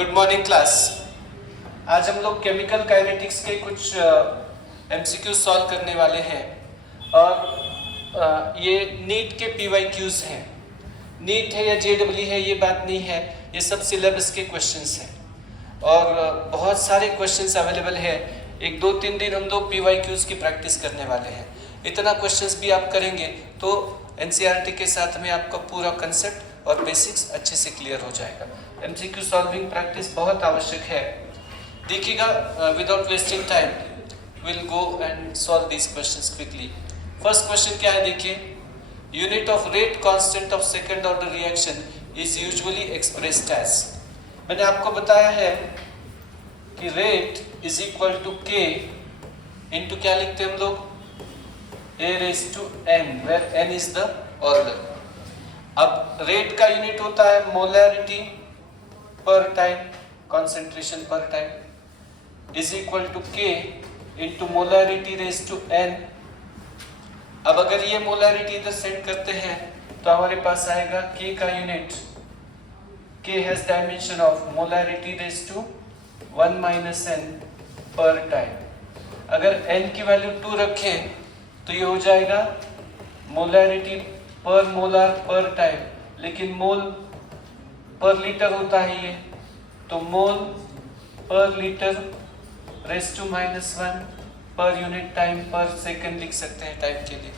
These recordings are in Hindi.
Good morning class. आज हम लोग केमिकल काइनेटिक्स के कुछ एमसीक्यू सॉल्व करने वाले हैं और ये नीट के पीवाईक्यूज हैं। नीट है या जेडब्ल्यू है ये बात नहीं है, ये सब सिलेबस के क्वेश्चंस हैं और बहुत सारे क्वेश्चंस अवेलेबल है। एक दो तीन दिन हम लोग पीवाईक्यूज की प्रैक्टिस करने वाले हैं। इतना क्वेश्चंस भी आप करेंगे तो एनसीईआरटी के साथ में आपका पूरा कंसेप्ट और बेसिक्स अच्छे से क्लियर हो जाएगा। एमसीक्यू सॉल्विंग प्रैक्टिस बहुत आवश्यक है। देखिएगा, without wasting time will go and solve this questions quickly. First question क्या है, देखिए, unit of rate constant of second order reaction is usually expressed as. मैंने आपको बताया है कि rate is equal to k into क्या लिखते हैं हम लोग, a raised to n, where n is the order। अब रेट का यूनिट होता है molarity per time, concentration per time, is equal to k into molarity raise to n। अब अगर ये मोलैरिटी इधर सेट करते हैं तो हमारे पास आएगा k का unit, k has dimension of molarity raise to 1 minus n per time. अगर n की वैल्यू 2 रखें तो ये हो जाएगा मोलैरिटी पर मोलर पर टाइम, लेकिन मोल पर लीटर होता है ये, तो मोल पर litre raise to -1 per unit time पर सेकंड लिख सकते हैं टाइम के लिए।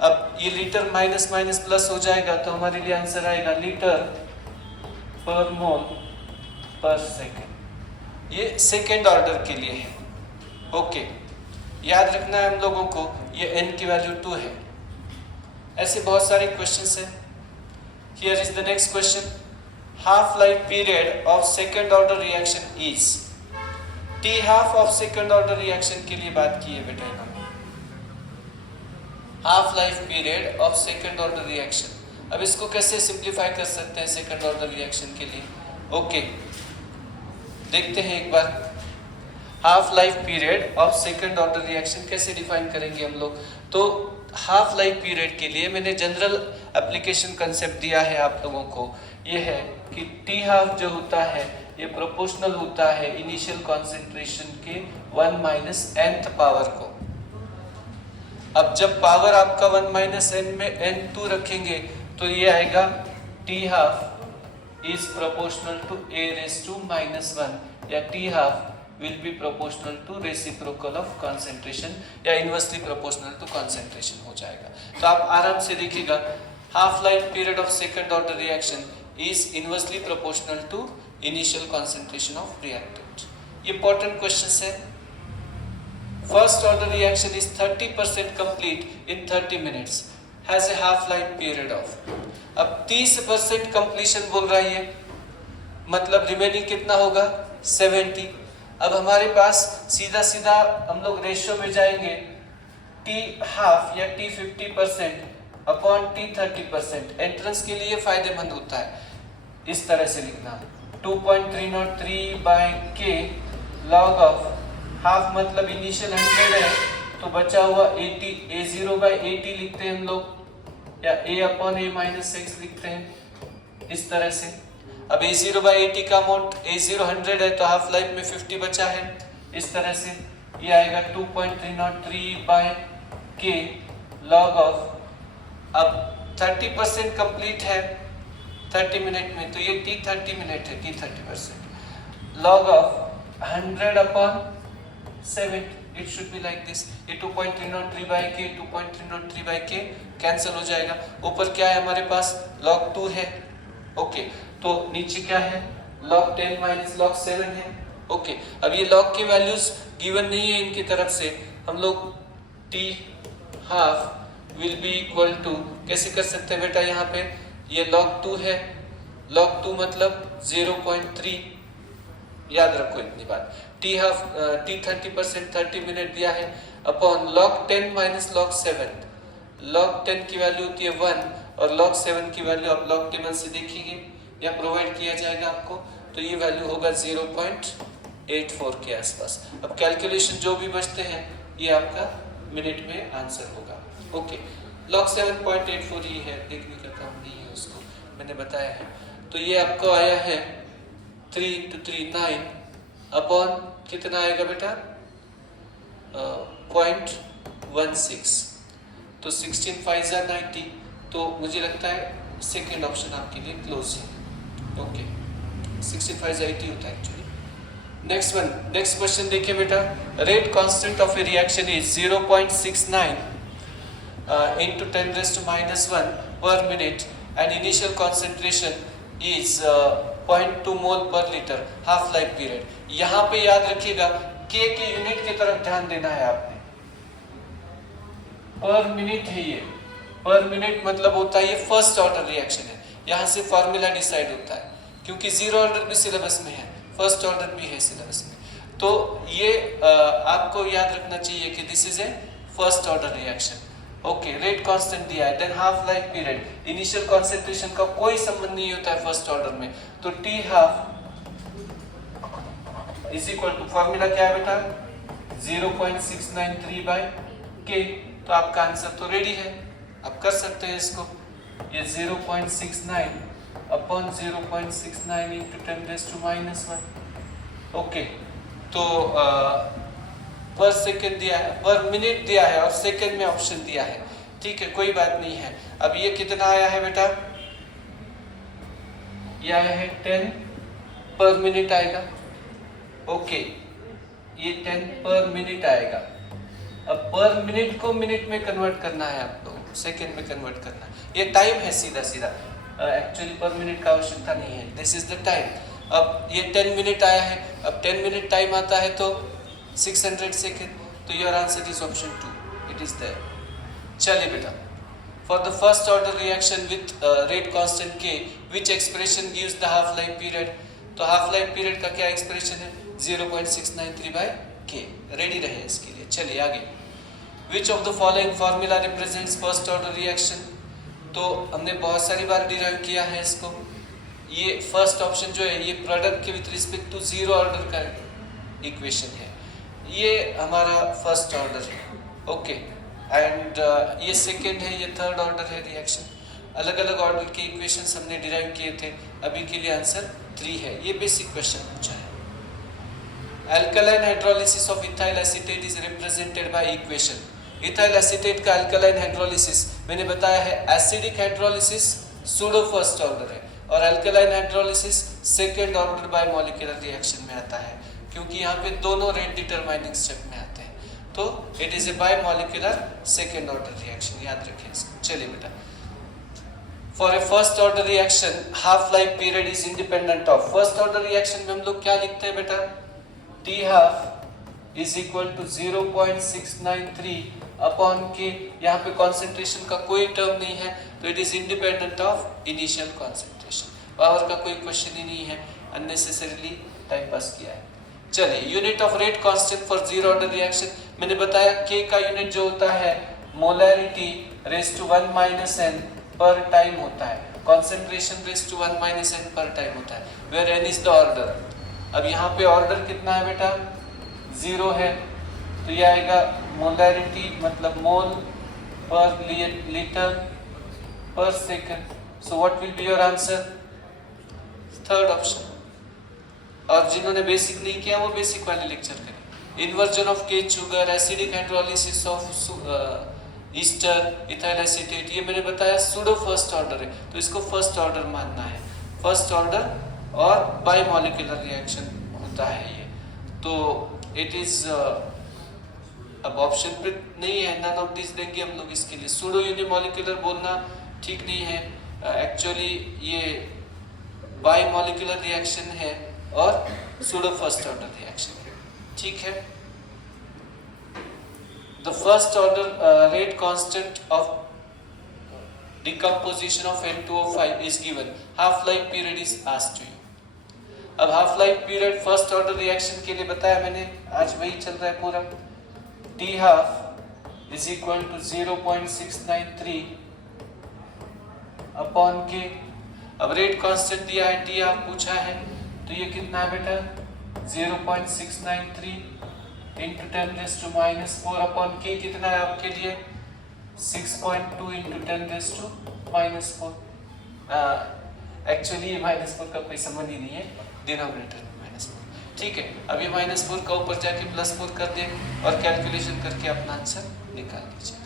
अब ये लीटर माइनस माइनस प्लस हो जाएगा तो हमारे लिए आंसर आएगा लीटर पर मोल पर सेकंड। ये सेकंड ऑर्डर के लिए है। ओके, याद रखना है हम लोगों को, ये n की वैल्यू 2 है। ऐसे बहुत सारे क्वेश्चंस हैं। Here is the next question, half life period of second order reaction is. T half of second order reaction के लिए बात की है बेटा इन्होंने, half life period of second order reaction. अब इसको कैसे सिंप्लीफाई कर सकते हैं सेकंड ऑर्डर रिएक्शन के लिए? ओके, देखते हैं एक बार। Half life period of second order reaction कैसे डिफाइन करेंगे हम लोग? तो हाफ लाइफ पीरियड के लिए मैंने जनरल एप्लीकेशन कंसेप्ट दिया है आप लोगों को। ये है कि टी हाफ जो होता है ये प्रोपोर्शनल होता है इनिशियल कॉन्सेंट्रेशन के 1 माइनस nth पावर को। अब जब पावर आपका 1 माइनस n में n2 रखेंगे तो ये आएगा t half is proportional to a raise to -1, या t half will be proportional to reciprocal of concentration या inversely proportional to concentration हो जाएगा। तो आप आराम से देखिएगा, half life period of second order reaction is inversely proportional to initial concentration of reactant। ये important questions है। First order reaction is 30% complete in 30 minutes, has a half life period of। अब 30% completion बोल रहा है, मतलब रिमेनिंग कितना होगा 70। अब हमारे पास सीधा सीधा हम लोग रेशियो में जाएंगे, टी हाफ या टी 50% अपॉन टी 30%। एंट्रेंस के लिए फायदेमंद होता है, इस तरह से लिखना 2.303 बाय के लॉग ऑफ हाफ, मतलब इनिशियल 100 है तो बचा हुआ 80, a0 बाय 80 लिखते हैं हम लोग, या a upon a minus x लिखते हैं इस तरह से। अब a0 बाई 80 का अमाउंट, a0 100 है तो हाफ लाइफ में 50 बचा है, इस तरह से ये आएगा 2.303 बाय के लॉग ऑफ। अब 30% कंप्लीट है 30 मिनट में, तो ये t 30 मिनट है, t 30% log of 100 upon 7, it should be like this. ये 2.303 बाय के 2.303 बाय के कैंसिल हो जाएगा। ऊपर क्या है हमारे पास, log 2 है। ओके, तो नीचे क्या है, log 10 माइनस log 7 है। ओके, अब ये log की वैल्यूज गिवन नहीं है इनकी तरफ से, हम लोग t half will be equal to कैसे कर सकते हैं बेटा, यहाँ पे ये log 2 है, log 2 मतलब 0.3, याद रखो इतनी बात। t हाफ t 30% 30 मिनट दिया है upon log 10 minus log 7। log 10 की वैल्यू होती है 1 और log 7 की वैल्यू आप log टेबल से देखिए या प्रोवाइड किया जाएगा आपको, तो ये वैल्यू होगा 0.84 के आसपास। अब कैलकुलेशन जो भी बचते हैं ये आपका मिनट में आंसर होगा। ओके, log 7.84 ही है, देखने का काम नहीं है उसको, मैंने बताया है। तो ये आपको आया है 3 into 3 9 अपॉन कितना आएगा बेटा 0.16, तो 16 5 90, तो मुझे लगता है सेकेंड ऑप्शन आपके लिए क्लोज है। ओके 16 5 80 होता है actually. Next one, next question देखिए बेटा, rate constant of a reaction is 0.69 into 10 raised to minus 1 per minute and initial concentration is 0.2 mole per liter, half life period। यहाँ पे याद रखिएगा K के यूनिट की तरफ ध्यान देना है आपने, पर मिनट है ये, पर मिनट मतलब होता है ये फर्स्ट ऑर्डर रिएक्शन है, यहाँ से फॉर्मूला डिसाइड होता है, क्योंकि जीरो ऑर्डर भी सिलेबस में है, फर्स्ट ऑर्डर भी है सिलेबस में, तो ये आपको याद रखना चाहिए कि this is a first order reaction. Okay, rate constant दिया है, than half life period, initial concentration का कोई संबंध नहीं होता है फर्स्ट ऑर्डर में, तो t half is equal to, formula क्या है बेटा 0.693 बाय के, तो आपका आंसर तो रेडी है, आप कर सकते हैं इसको, ये 0.69 upon 0.69 into 10 raise to minus 1। Okay, तो पर सेकेंड दिया है, पर मिनट दिया है और सेकेंड में ऑप्शन दिया है, ठीक है कोई बात नहीं है। अब ये कितना आया है बेटा, ये आया है 10 पर मिनट आएगा। ओके, ये 10 पर मिनट आएगा। अब पर मिनट को मिनट में कन्वर्ट करना है आपको, सेकेंड में कन्वर्ट करना है, ये टाइम है सीधा सीधा, एक्चुअली पर मिनट का आवश्यकता नहीं है, दिस इज द टाइम। अब ये 10 मिनट आया है, अब 10 मिनट टाइम आता है तो 600 सेकेंड, तो your answer is option 2, it is there. चलिए बेटा, for the first order reaction with rate constant k which expression gives the half life period, तो हाफ लाइफ पीरियड का क्या एक्सप्रेशन है 0.693 बाय के, रेडी रहे इसके लिए। चलिए आगे, which of the following formula represents first order reaction, तो हमने बहुत सारी बार डिराइव किया है इसको, ये फर्स्ट ऑप्शन जो है ये प्रोडक्ट के with respect to zero order का इक्वेशन है, ये हमारा फर्स्ट ऑर्डर है। ओके, एंड ये सेकेंड है, ये थर्ड ऑर्डर है रिएक्शन, अलग अलग ऑर्डर के इक्वेशंस हमने डिराइव किए थे, अभी के लिए आंसर 3 है, ये बेसिक क्वेश्चन पूछा है। Alkaline hydrolysis of ethyl acetate is represented by equation, ethyl acetate का अल्कलाइन हाइड्रोलिसिस मैंने बताया है acidic hydrolysis pseudo first order है, और alkaline hydrolysis second order by molecular reaction में आता है, क्योंकि यहाँ पे दोनों रेट डिटरमाइनिंग स्टेप में आते हैं, तो it is a bimolecular second order reaction, याद रखिए इसको। चलिए बेटा, for a first order reaction half life period is independent of, first order reaction में हम लोग क्या लिखते हैं बेटा, t half is equal to 0.693 upon k, यहाँ पे कॉन्सेंट्रेशन का कोई टर्म नहीं है, तो it is independent of initial concentration, power का कोई क्वेश्चन ही नहीं है, अननेसेसरीली टाइम पास किया है। चलिए, unit of rate constant for zero order reaction, मैंने बताया के का यूनिट जो होता है molarity raise to 1 minus n per time होता है, concentration raise to 1 minus n per time होता है, where n is the order. अब यहाँ पे ऑर्डर कितना है बेटा 0 है, तो ये आएगा मोलैरिटी मतलब मोल पर लीटर पर second, so what will be your answer, third option. और जिन्होंने बेसिक नहीं किया वो बेसिक वाले लेक्चर करें। Inversion of cane sugar, acidic hydrolysis of ester ethyl acetate, ये मैंने बताया सूडो फर्स्ट ऑर्डर है, तो इसको फर्स्ट ऑर्डर मानना है, फर्स्ट ऑर्डर और बाय मॉलिक्यूलर रिएक्शन होता है ये, तो इट इज अब ऑप्शन पे नहीं है, नन ऑफ दिस देंगे हम लोग इसके लिए। सूडो यूनिमॉलिक्यूलर बोलना ठीक नहीं है, एक्चुअली ये बाय मॉलिक्यूलर रिएक्शन है और सूडो फर्स्ट ऑर्डर रिएक्शन है, ठीक है। The first order rate constant of decomposition of N2O5 is given, half life period is asked to you। अब half life period first order reaction के लिए बताया मैंने, आज वही चल रहा है पूरा, t half is equal to 0.693 upon k, अब रेट कांस्टेंट दिया है, टी हाफ पूछा है, तो ये कितना है बेटा 0.693 into 10 raise to minus 4 upon K, कितना है आपके लिए 6.2 into 10 raise to minus 4। Actually ये -4 का कोई संबंध ही नहीं है, डिनोमिनेटर में -4। ठीक है, अब ये -4 का ऊपर जाके +4 कर दे और कैलकुलेशन करके अपना आंसर निकाल लीजिए।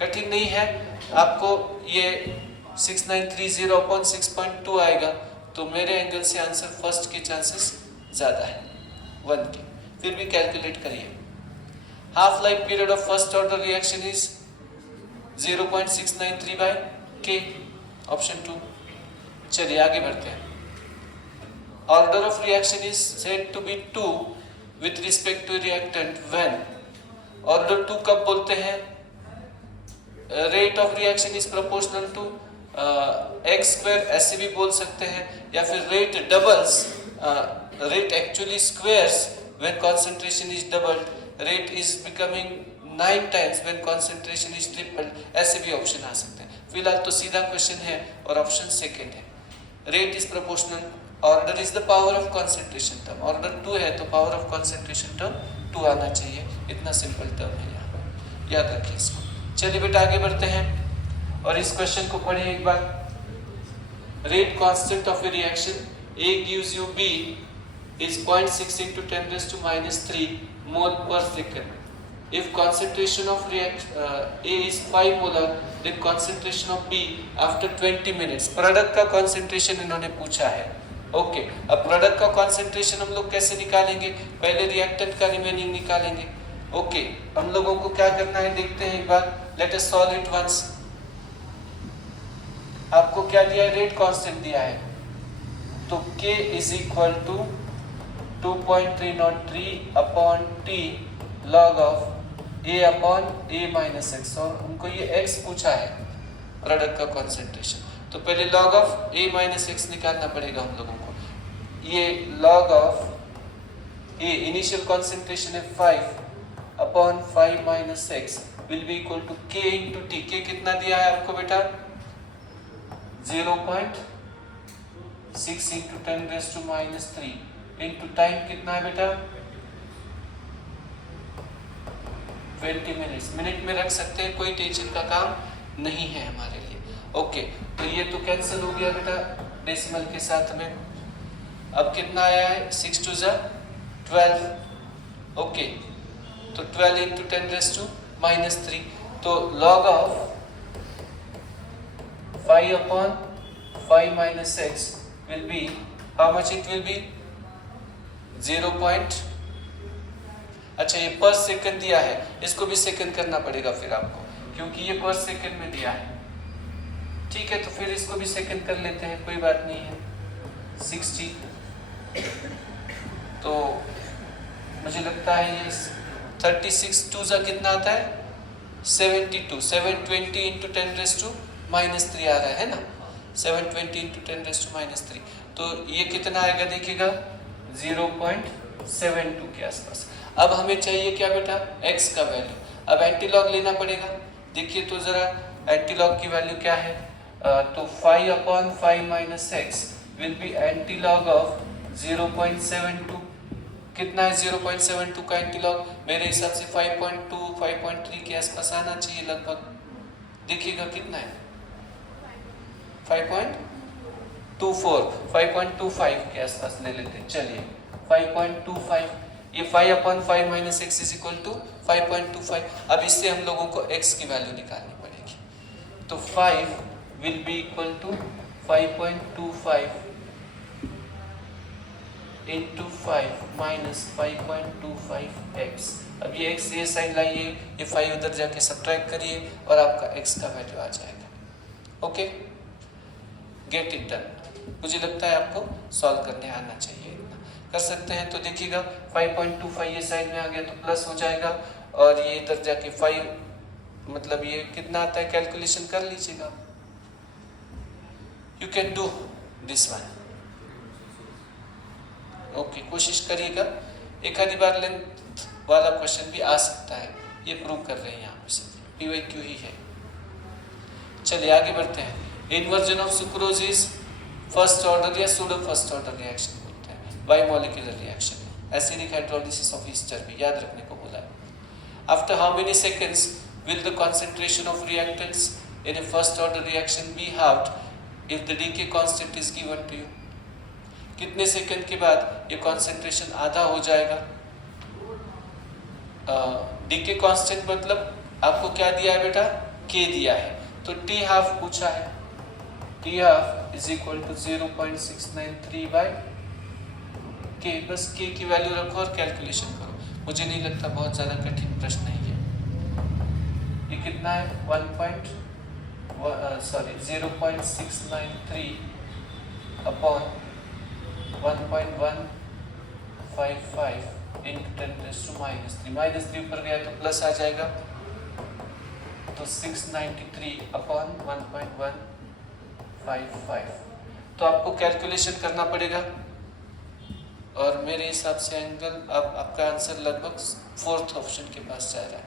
कठिन नहीं है, आपको ये 6930/6.2 आएगा, तो मेरे एंगल से आंसर फर्स्ट के चांसेस ज़्यादा है 1 के। फिर भी कैलकुलेट करिए। Half life period of first order reaction is 0.693/k, option 2। चलिए आगे बढ़ते हैं। Order of reaction is said to be 2 with respect to reactant when. Order 2 कब बोलते हैं? Rate of reaction is proportional to x², ऐसे भी बोल सकते हैं, या फिर rate doubles, rate actually squares when concentration is doubled, rate is becoming 9 times when concentration is tripled, ऐसे भी ऑप्शन आ सकते हैं। फिलहाल तो सीधा क्वेश्चन है और ऑप्शन सेकंड है। Rate is proportional, order is the power of concentration term, order 2 है तो पावर ऑफ कंसंट्रेशन टर्म 2 आना चाहिए, इतना सिंपल टर्म है यहाँ पर, याद रखिए इसको। चलिए बेटा आगे बढ़ते हैं और इस क्वेश्चन को पढ़ें एक बार। Rate constant of a reaction A gives you B is 0.6 into 10 raised to -3 mole per second. If concentration of A is 5 molar, then concentration of B after 20 minutes. Product का concentration इन्होंने पूछा है। ओके, अब प्रोडक्ट का concentration हम लोग कैसे निकालेंगे? पहले रिएक्टेंट का रिमेनिंग निकालेंगे। ओके, हम लोगों को क्या करना है देखते हैं एक बार। Let us solve it once. आपको क्या दिया है? रेट कांस्टेंट दिया है, तो K is equal to 2.303/T log of A/A-x, और उनको ये x पूछा है प्रोडक्ट का कंसंट्रेशन, तो पहले log ऑफ A-x निकालना पड़ेगा हम लोगों को। ये log of A initial concentration है 5/5 - will be equal to K into T। K कितना दिया है आपको बेटा? 0.6 into 10 raised to -3 into time कितना है बेटा? 20 मिनट्स। मिनट में रख सकते हैं, कोई टेंशन का काम नहीं है हमारे लिए। ओके, तो ये तो कैंसिल हो गया बेटा डेसिमल के साथ में। अब कितना आया है? 6 2 12। ओके, तो 12 into 10 raised to -3, तो log of 5/5 - x will be, how much it will be? 0. अच्छा, ये पर सेकंड दिया है, इसको भी सेकंड करना पड़ेगा फिर आपको, क्योंकि ये पर सेकंड में दिया है। ठीक है, तो फिर इसको भी सेकंड कर लेते हैं, कोई बात नहीं है। 60, तो मुझे लगता है ये 36 2 कितना आता है? 72। 720 into 10 raised to -3 आ रहा है ना, 720 into 10 raised to -3, तो ये कितना आएगा देखिएगा? 0.72 के आसपास। अब हमें चाहिए क्या बेटा? x का वैल्यू। अब एंटीलॉग लेना पड़ेगा। देखिए तो जरा एंटीलॉग की वैल्यू क्या है? तो 5/5 - x will be antilog of 0.72। कितना है 0.72 का एंटीलॉग? मेरे हिसाब से 5.2 5.3 के आसपास आना चाहिए लगभग। देखिएगा कितना है? 5.25 के आसपास ले लेते हैं। चलिए 5.25, ये 5/5 - x इज इक्वल टू 5.25। अब इससे हम लोगों को x की वैल्यू निकालनी पड़ेगी, तो 5 will be equal to 5.25 into 5 minus 5.25x। अब ये x ये साइड लाइए, ये 5 उधर जाके सब्ट्रैक्ट करिए और आपका x का वैल्यू आ जाएगा। Okay, get it done. मुझे लगता है आपको सॉल्व करने आना चाहिए, इतना कर सकते हैं। तो देखिएगा 5.25 ये साइड में आ गया तो प्लस हो जाएगा, और ये इधर जाके 5 मतलब ये कितना आता है कैलकुलेशन कर लीजिएगा। You can do this one. Okay, कोशिश करिएगा। एक आधी बार लेंथ वाला क्वेश्चन भी आ सकता है, ये प्रूव कर रहे हैं यहाँ पे सिर्फ PYQ ही है। चलिए आगे बढ़ते हैं। Inversion of sucrose is first order या सूडो फर्स्ट ऑर्डर रिएक्शन बोलते हैं, bimolecular reaction, acidic hydrolysis of ester भी याद रखने को बोला है। After how many seconds will the concentration of reactants in a first order reaction be halved if the decay constant is given to you. कितने सेकंड के बाद ये कॉन्सेंट्रेशन आधा हो जाएगा? डीके कांस्टेंट मतलब आपको क्या दिया है बेटा? के दिया है, तो टी हाफ पूछा है, T half is equal to 0.693 by K. बस के की वैल्यू रखो और कैलकुलेशन करो। मुझे नहीं लगता बहुत ज़्यादा कठिन प्रश्न है ये कितना है? 0.693 अपॉन 1.155 इंटू 10⁻³ -3 ऊपर गया तो प्लस आ जाएगा, तो 693 अपॉन 1.155। तो आपको कैलकुलेशन करना पड़ेगा, और मेरे हिसाब से एंगल आपका आंसर लगभग 4th ऑप्शन के पास जा रहा है।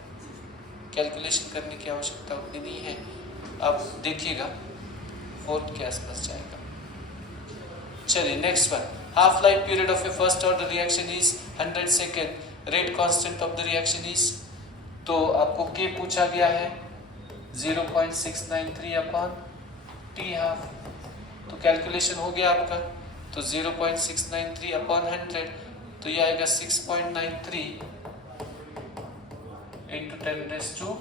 कैलकुलेशन करने की आवश्यकता उतनी नहीं है, आप देखिएगा 4th के आसपास जाएगा। चलिए next one, half life period of A first order reaction is 100 second, rate constant of the reaction is. तो आपको के पूछा गया है 0.693 अपॉन टी हाफ, तो कैलकुलेशन हो गया आपका, तो 0.693 अपॉन 100, तो ये आएगा 6.93 इंटू 10⁻,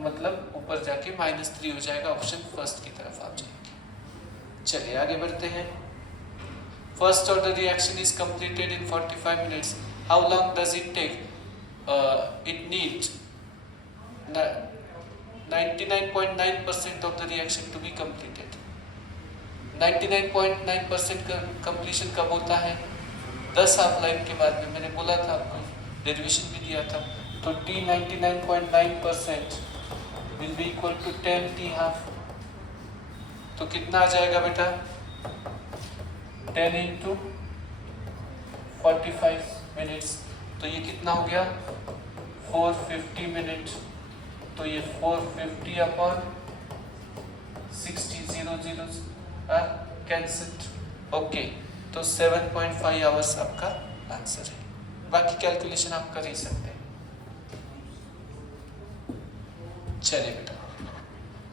मतलब ऊपर जाके -3 हो जाएगा। ऑप्शन फर्स्ट की तरफ आप जाएंगे। चलिए आगे बढ़ते हैं। First order reaction is completed in 45 minutes, how long does it take? It need 99.9% of the reaction to be completed. 99.9% का कंप्लीशन कब होता है? 10 हाफ लाइफ के बाद में। मैंने बोला था आपको, डेरिवेशन भी दिया था, तो T 99.9% will be equal to 10 T half. तो कितना आ जाएगा बेटा? 10 इंटू 45 मिनट्स, तो ये कितना हो गया? 450 मिनट, तो ये 450 अपॉन 60 कैंसिल। ओके, तो 7.5 आवर्स आपका आंसर है। बाकी कैलकुलेशन आप कर ही सकते हैं। चलिए बेटा,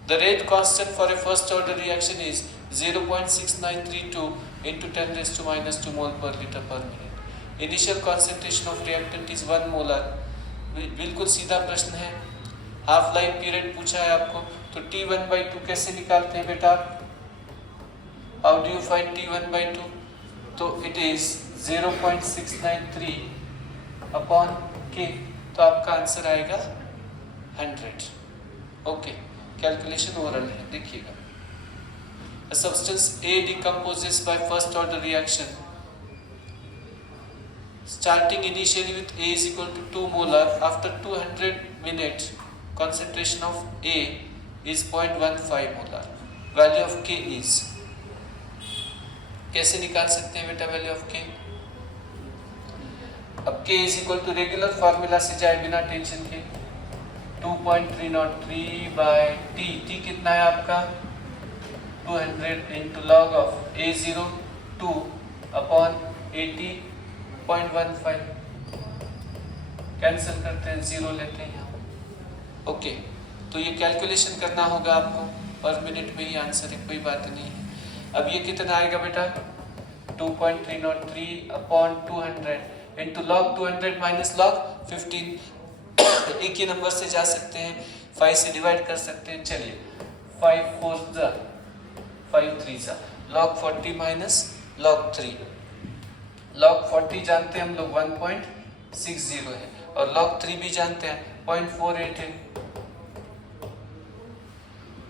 the rate constant for a first order reaction is 0.6932 into 10⁻² मोल पर लीटर पर minute. Initial concentration of reactant is 1 molar. बिल्कुल सीधा प्रश्न है, हाफ लाइफ पीरियड पूछा है आपको, तो T1/2 कैसे निकालते हैं बेटा? How do you find T1/2? तो इट इज 0.693 अपॉन के, तो आपका आंसर आएगा 100। ओके, कैलकुलेशन ओरल है, देखिएगा। A substance A decomposes by first order reaction starting initially with A is equal to 2 molar. After 200 minutes concentration of A is 0.15 molar. Value of K is, कैसे निकाल सकते हैं बेटा वैल्यू ऑफ K? अब K is equal to regular formula से जाए बिना टेंशन के, 2.303 by T। T कितना है आपका? 200 into log of A0 2 upon 80.15, cancel करते हैं, 0 लेते हैं यहाँ। ओके, तो ये कैलकुलेशन करना होगा आपको, पर मिनट में ही आंसर है, कोई बात नहीं है। अब ये कितना आएगा बेटा? 2.303 upon 200 into log 200 minus log 15। एक ही नंबर से जा सकते हैं, 5 से डिवाइड कर सकते हैं। चलिए 5 4 5 3 लॉग 40 माइनस लॉग 3। लॉग 40 जानते हैं हम लोग 1.60 है, और लॉग 3 भी जानते हैं 0.48 है।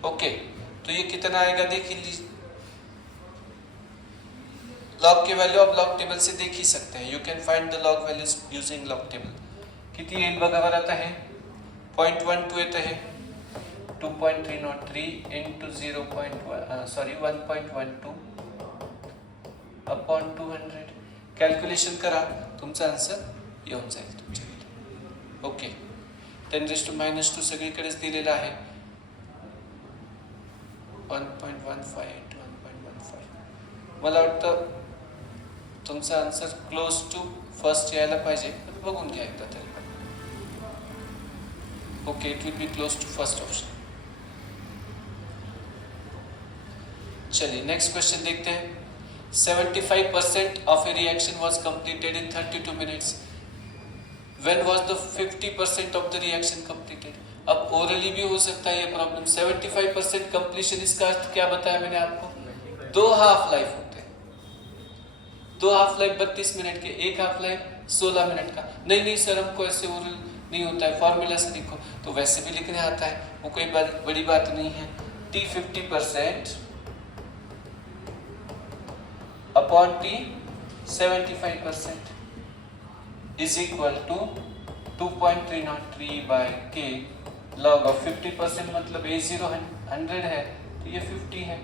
ओके, तो ये कितना आएगा देख लीजिए। लॉग की वैल्यू आप लॉग टेबल से देख ही सकते हैं। You can find the log values using log table. किती येईल बघा बरं आता है? 0.12 येत आहे, 2.303 इंटू 1.12 अपॉन 200। कॅल्क्युलेशन करा, तुमचा आन्सर येऊन जाईल तुमच्याकडे. ओके, 10⁻² सगळीकडेच दिलेला आहे. 1.15 इंटू 1.15. मला वाटतं तुमचा आन्सर क्लोज टू फर्स्ट यायला पाहिजे, पण बघून घ्या एकदा तरी. Okay, it will be close to first option. चलिए नेक्स्ट क्वेश्चन देखते हैं। 75% of a reaction was completed in 32 minutes. When was the 50% of the reaction completed? अब ओरली भी हो सकता है ये प्रॉब्लम। 75% कंप्लीशन, इसका अर्थ क्या बताया मैंने आपको? 2 हाफ लाइफ होते हैं। 2 हाफ लाइफ 32 मिनट के, 1 हाफ लाइफ 16 मिनट का। नहीं सर हमको ऐसे ओरल नहीं होता है, फॉर्मूला से लिखो। तो वैसे भी लिखने आता है, वो कोई बड़ी बात नहीं है। T 50% upon T 75% is equal to 2.303 by K log of 50% मतलब A0 100 है तो ये 50 है।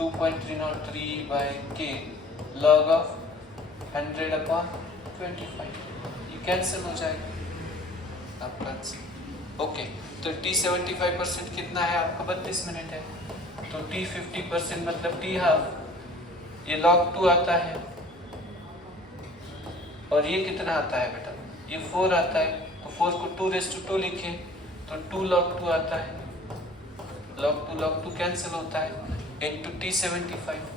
2.303 by K log of 100 upon 25, ये कैंसिल हो जाएगा आपका आंसर। ओके, तो T 75% कितना है आपका? 32 मिनट है। तो T 50% मतलब T हाफ, ये log 2 आता है और ये कितना आता है बेटा? ये 4 आता है। तो 4 को 2 लिखें तो 2 log 2 आता है। log 2 कैंसिल होता है, into T 75